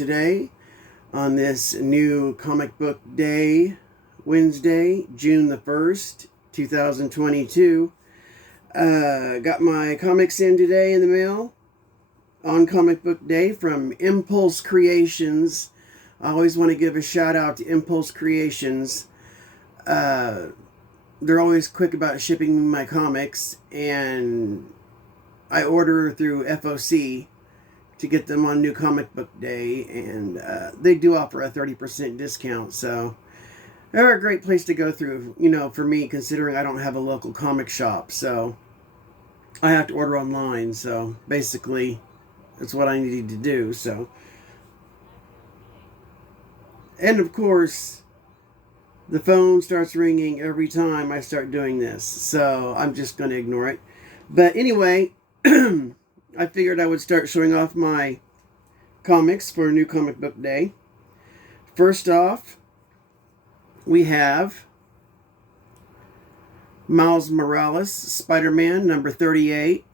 today on this new comic book day, Wednesday, June the 1st, 2022. Got my comics in today in the mail on comic book day from Impulse Creations. I always want to give a shout out to Impulse Creations. They're always quick about shipping me my comics, and I order through FOC to get them on New Comic Book Day, and they do offer a 30% discount, so they're a great place to go through, you know, for me, considering I don't have a local comic shop, so I have to order online, so basically that's what I needed to do, so. And of course, the phone starts ringing every time I start doing this, so I'm just going to ignore it. But anyway, I figured I would start showing off my comics for New Comic Book Day. First off, we have Miles Morales, Spider-Man, number 38.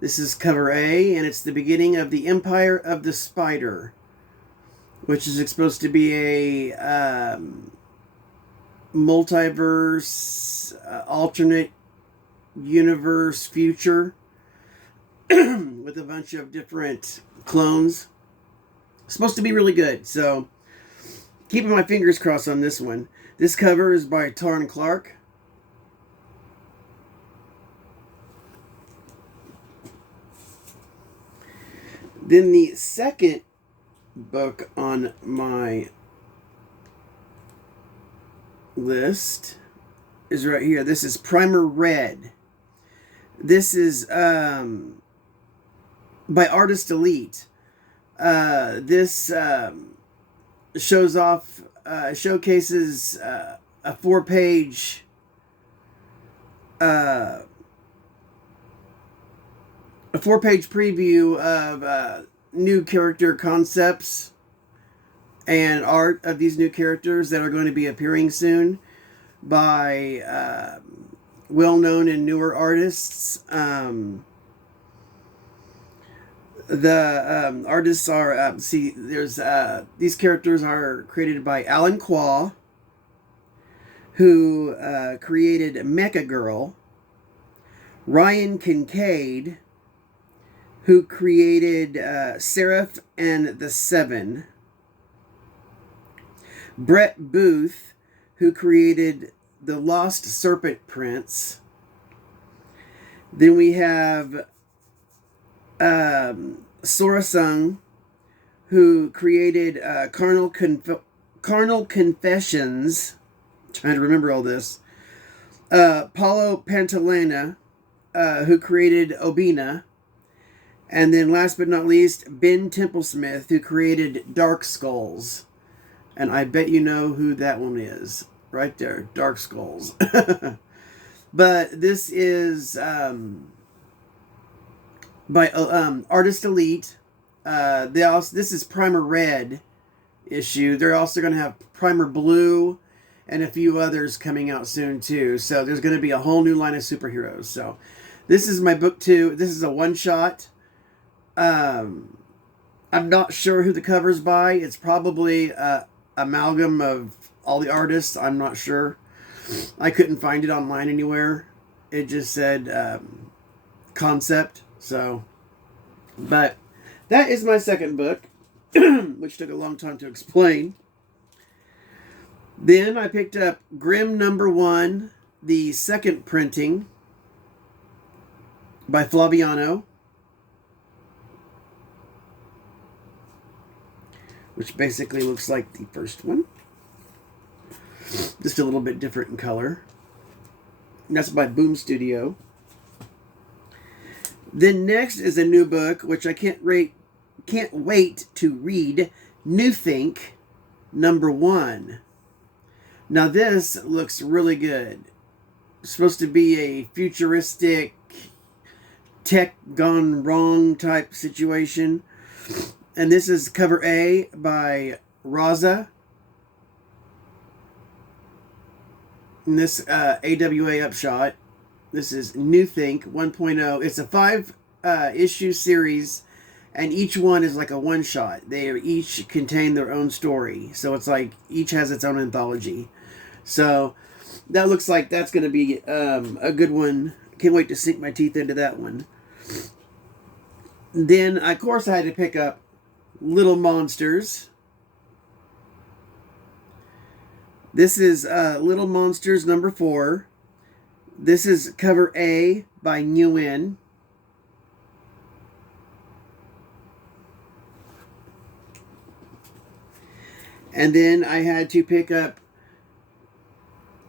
This is cover A, and it's the beginning of the Empire of the Spider, which is supposed to be a multiverse, alternate universe future with a bunch of different clones. It's supposed to be really good, so keeping my fingers crossed on this one. This cover is by Tarn Clark. Then the second book on my list is right here. This is Primer Red. This is by Artist Elite. This showcases a four-page preview of new character concepts and art of these new characters that are going to be appearing soon by well-known and newer artists. The artists are, these characters are created by Alan Quah, who created Mecha Girl, Ryan Kincaid, who created SERAPH and the Seven, Brett Booth, who created the Lost Serpent Prince. Then we have Sora Sung, who created Carnal Confessions. I'm trying to remember all this. Paulo Pantalena, who created Obina. And then last but not least, Ben Templesmith, who created Dark Skulls. And I bet you know who that one is. Right there, Dark Skulls. But this is by Artist Elite. This is Primer Red issue. They're also going to have Primer Blue and a few others coming out soon too. So there's going to be a whole new line of superheroes. So this is my book 2. This is a one-shot. I'm not sure who the cover's by. It's probably amalgam of all the artists. I'm not sure. I couldn't find it online anywhere. It just said concept. So, but that is my second book, which took a long time to explain. Then I picked up Grimm number 1, the second printing by Flaviano, which basically looks like the first one, just a little bit different in color. And that's by Boom Studio. Then next is a new book, which I can't wait to read, New Think number 1. Now this looks really good. It's supposed to be a futuristic, tech gone wrong type situation. And this is cover A by Raza. And this AWA Upshot. This is New Think 1.0. It's a 5 issue series, and each one is like a one-shot. They each contain their own story. So it's like each has its own anthology. So that looks like that's going to be a good one. Can't wait to sink my teeth into that one. Then, of course, I had to pick up Little Monsters. This is Little Monsters number 4. This is cover A by NGUYEN. And then I had to pick up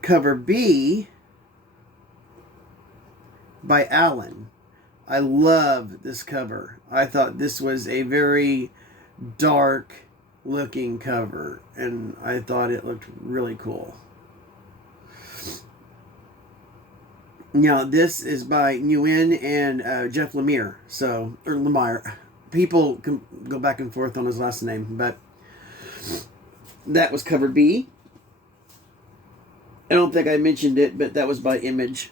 cover B by Alan. I love this cover. I thought this was a very dark looking cover, and I thought it looked really cool. Now, this is by NGUYEN and Jeff Lemire. So, or Lemire. People can go back and forth on his last name, but that was cover B. I don't think I mentioned it, but that was by Image.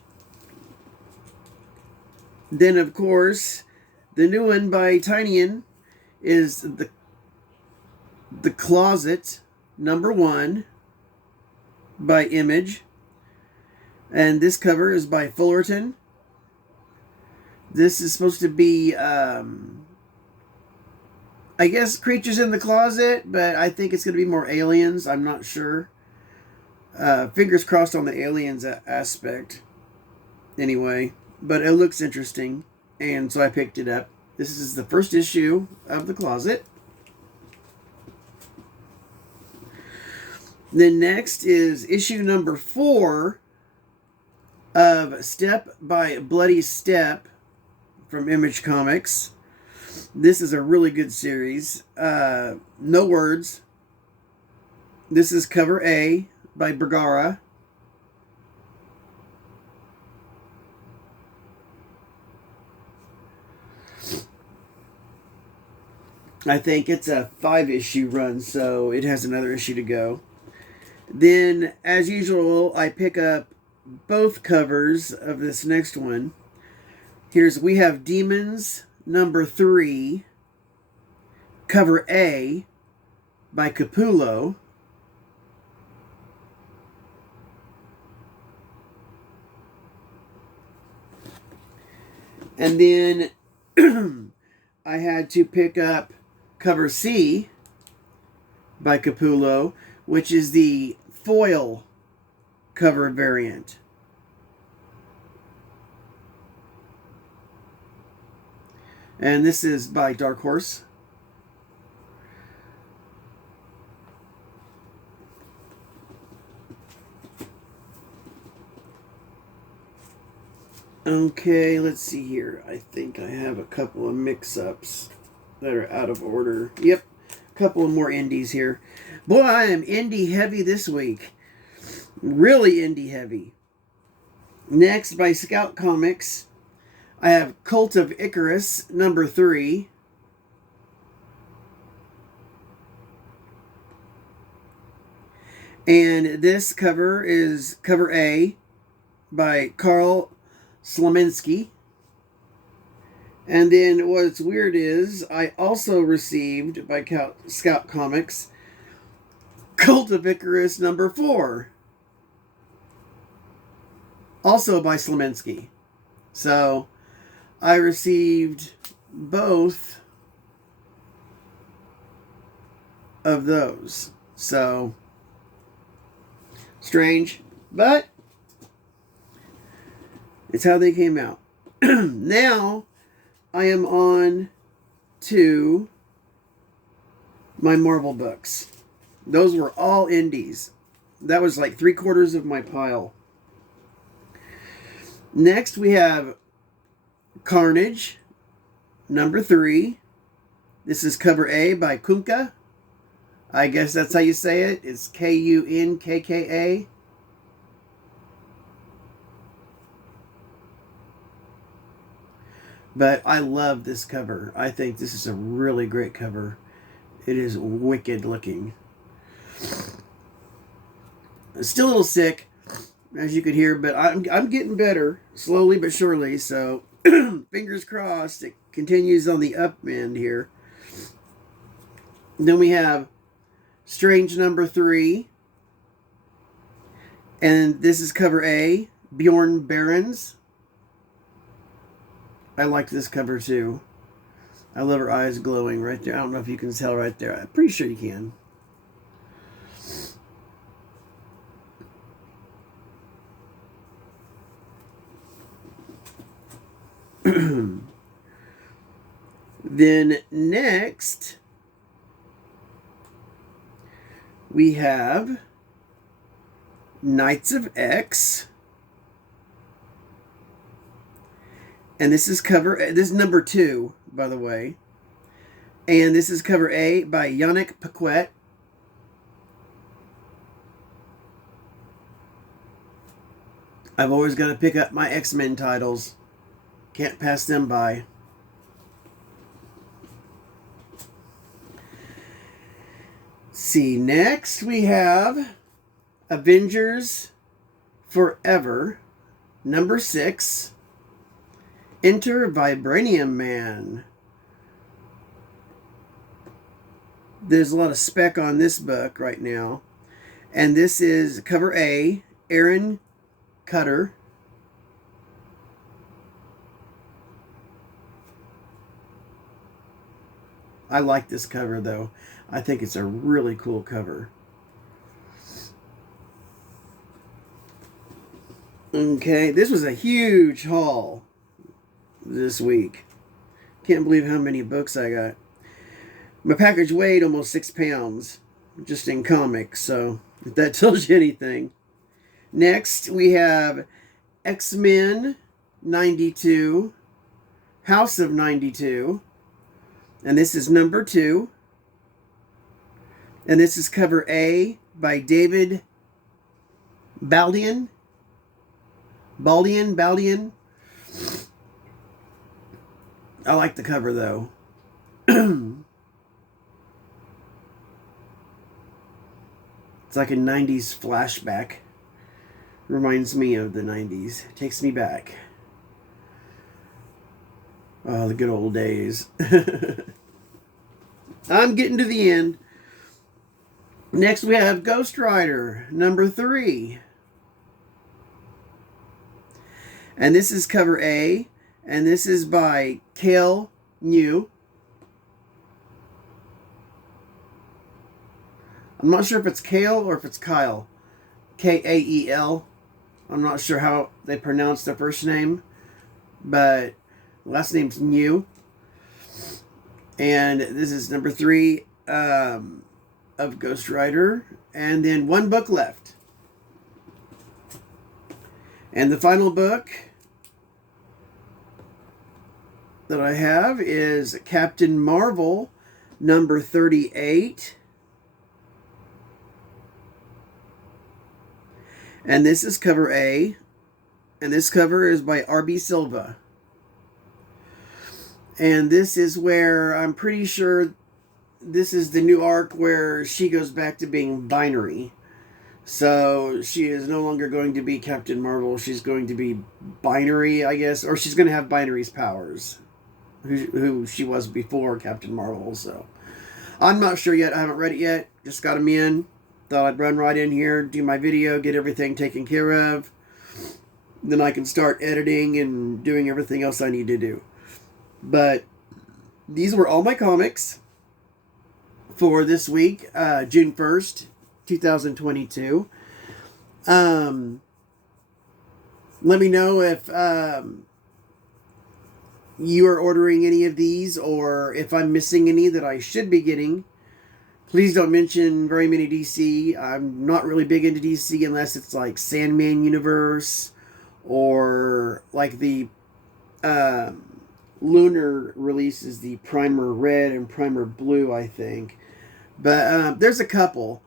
Then, of course, the new one by Tinyan is The Closet number 1 by Image. And this cover is by Fullerton. This is supposed to be, I guess, creatures in the closet, but I think it's going to be more aliens. I'm not sure. Fingers crossed on the aliens aspect. Anyway, but it looks interesting, and so I picked it up. This is the first issue of The Closet. Then next is issue number 4 of Step by Bloody Step from Image Comics. This is a really good series. No words. This is cover A by Bergara. I think it's a 5-issue run, so it has another issue to go. Then, as usual, I pick up both covers of this next one. We have Demons number 3, cover A by Capullo. And then I had to pick up cover C by Capullo, which is the foil cover variant. And this is by Dark Horse. Okay, let's see here. I think I have a couple of mix-ups that are out of order. Yep, a couple of more indies here. Boy, I am indie heavy this week. Really indie heavy. Next, by Scout Comics, I have Cult of Icarus number 3. And this cover is cover A by Karl Slaminsky. And then what's weird is I also received by Scout Comics Cult of Icarus number 4. Also by Slaminsky. So I received both of those. So strange, but it's how they came out. Now I am on to my Marvel books. Those were all indies. That was like 3/4 of my pile. Next we have Carnage number 3. This is cover A by Kunkka. I guess that's how you say it. It's Kunkka. But I love this cover. I think this is a really great cover. It is wicked looking. Still a little sick, as you could hear, but I'm getting better, slowly but surely. So fingers crossed it continues on the up end here. Then we have Strange number 3. And this is cover A, BJORN BARENDS. I like this cover too. I love her eyes glowing right there. I don't know if you can tell right there. I'm pretty sure you can. Then next, we have Knights of X. And this is this is number 2, by the way. And this is cover A by YANICK PAQUETTE. I've always got to pick up my X-Men titles. Can't pass them by. See, next we have Avengers Forever, number 6. Enter Vibranium Man. There's a lot of spec on this book right now. And this is cover A, Aaron Cutter. I like this cover though. I think it's a really cool cover. Okay, this was a huge haul this week. Can't believe how many books I got. My package weighed almost 6 pounds, just in comics, so if that tells you anything. Next, we have X-Men 92, House of 92, and this is number 2. And this is cover A by David Baldian. Baldian. I like the cover though. It's like a 90s flashback. Reminds me of the 90s. Takes me back. Oh, the good old days. I'm getting to the end. Next we have Ghost Rider, number 3. And this is cover A. And this is by Kael New. I'm not sure if it's Kael or if it's Kyle. K-A-E-L. I'm not sure how they pronounce their first name. But last name's New. And this is number 3 of Ghost Rider. And then 1 book left. And the final book that I have is Captain Marvel, number 38. And this is cover A. And this cover is by R.B. Silva. And this is where I'm pretty sure this is the new arc where she goes back to being binary. So she is no longer going to be Captain Marvel. She's going to be binary, I guess. Or she's going to have binary's powers. Who she was before Captain Marvel. So I'm not sure yet. I haven't read it yet. Just got them in. Thought I'd run right in here, do my video, get everything taken care of. Then I can start editing and doing everything else I need to do. But these were all my comics for this week, June 1st, 2022. Let me know if you are ordering any of these or if I'm missing any that I should be getting. Please don't mention very many DC. I'm not really big into DC unless it's like Sandman Universe or like the Lunar releases the Primer Red and Primer Blue, I think. But there's a couple.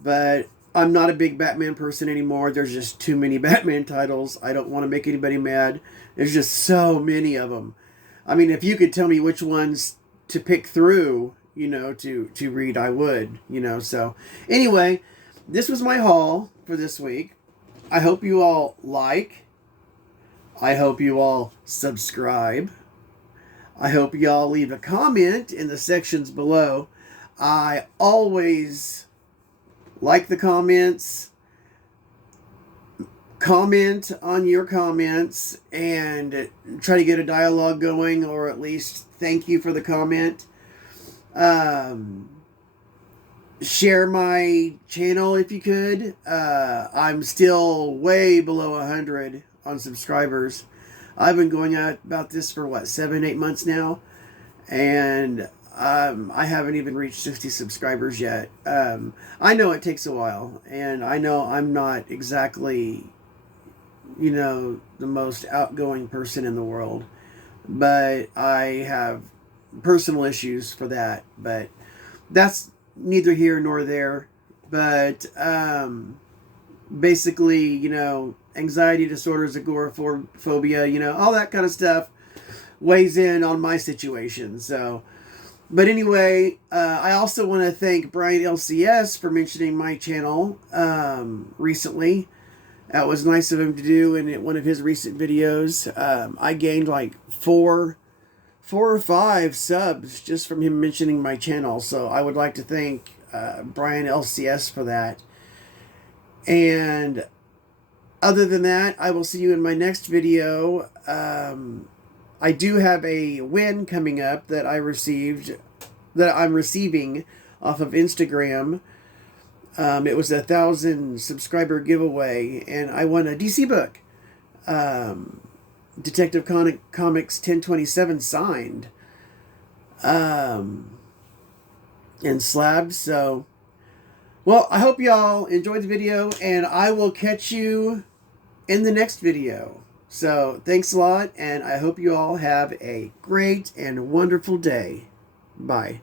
But I'm not a big Batman person anymore. There's just too many Batman titles. I don't want to make anybody mad. There's just so many of them. I mean, if you could tell me which ones to pick through, you know, to read, I would, you know. So anyway, this was my haul for this week. I hope you all like. I hope you all subscribe. I hope y'all leave a comment in the sections below. I always like the comments. Comment on your comments and try to get a dialogue going, or at least thank you for the comment. Share my channel if you could. I'm still way below 100 on subscribers. I've been going at about this for what, 7-8 months now, and I haven't even reached 60 subscribers yet. I know it takes a while, and I know I'm not exactly, you know, the most outgoing person in the world, but I have personal issues for that. But that's neither here nor there. But basically, you know, anxiety disorders, agoraphobia, you know, all that kind of stuff weighs in on my situation. So, but anyway, I also want to thank Brian LCS for mentioning my channel recently. That was nice of him to do in one of his recent videos. I gained like four or five subs just from him mentioning my channel. So I would like to thank Brian LCS for that. And other than that, I will see you in my next video. I do have a win coming up that I'm receiving off of Instagram. It was a 1,000 subscriber giveaway, and I won a DC book. Detective Comics 1027 signed. And slabbed. So, well, I hope y'all enjoyed the video, and I will catch you in the next video. So, thanks a lot, and I hope you all have a great and wonderful day. Bye.